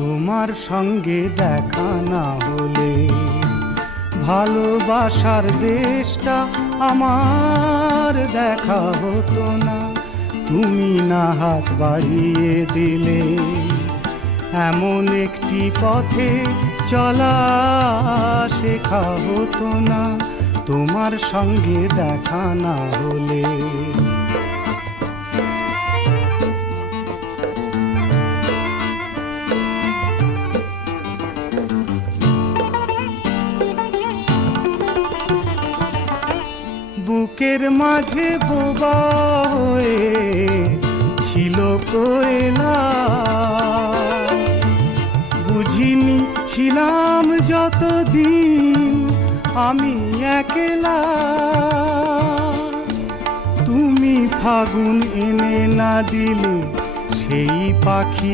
তোমার সঙ্গে দেখা না হলে ভালোবাসার দেশটা আমার দেখা হতো না। তুমি না হাত বাড়িয়ে দিলে এমন একটি পথে চলা শেখা হতো না তোমার সঙ্গে দেখা না হলে। বুকের মাঝে বোবা হয়ে ছিল কোয়েলা, বুঝিনি ছিলাম যতদিন আমি একলা। তুমি ফাগুন এনে না দিলে সেই পাখি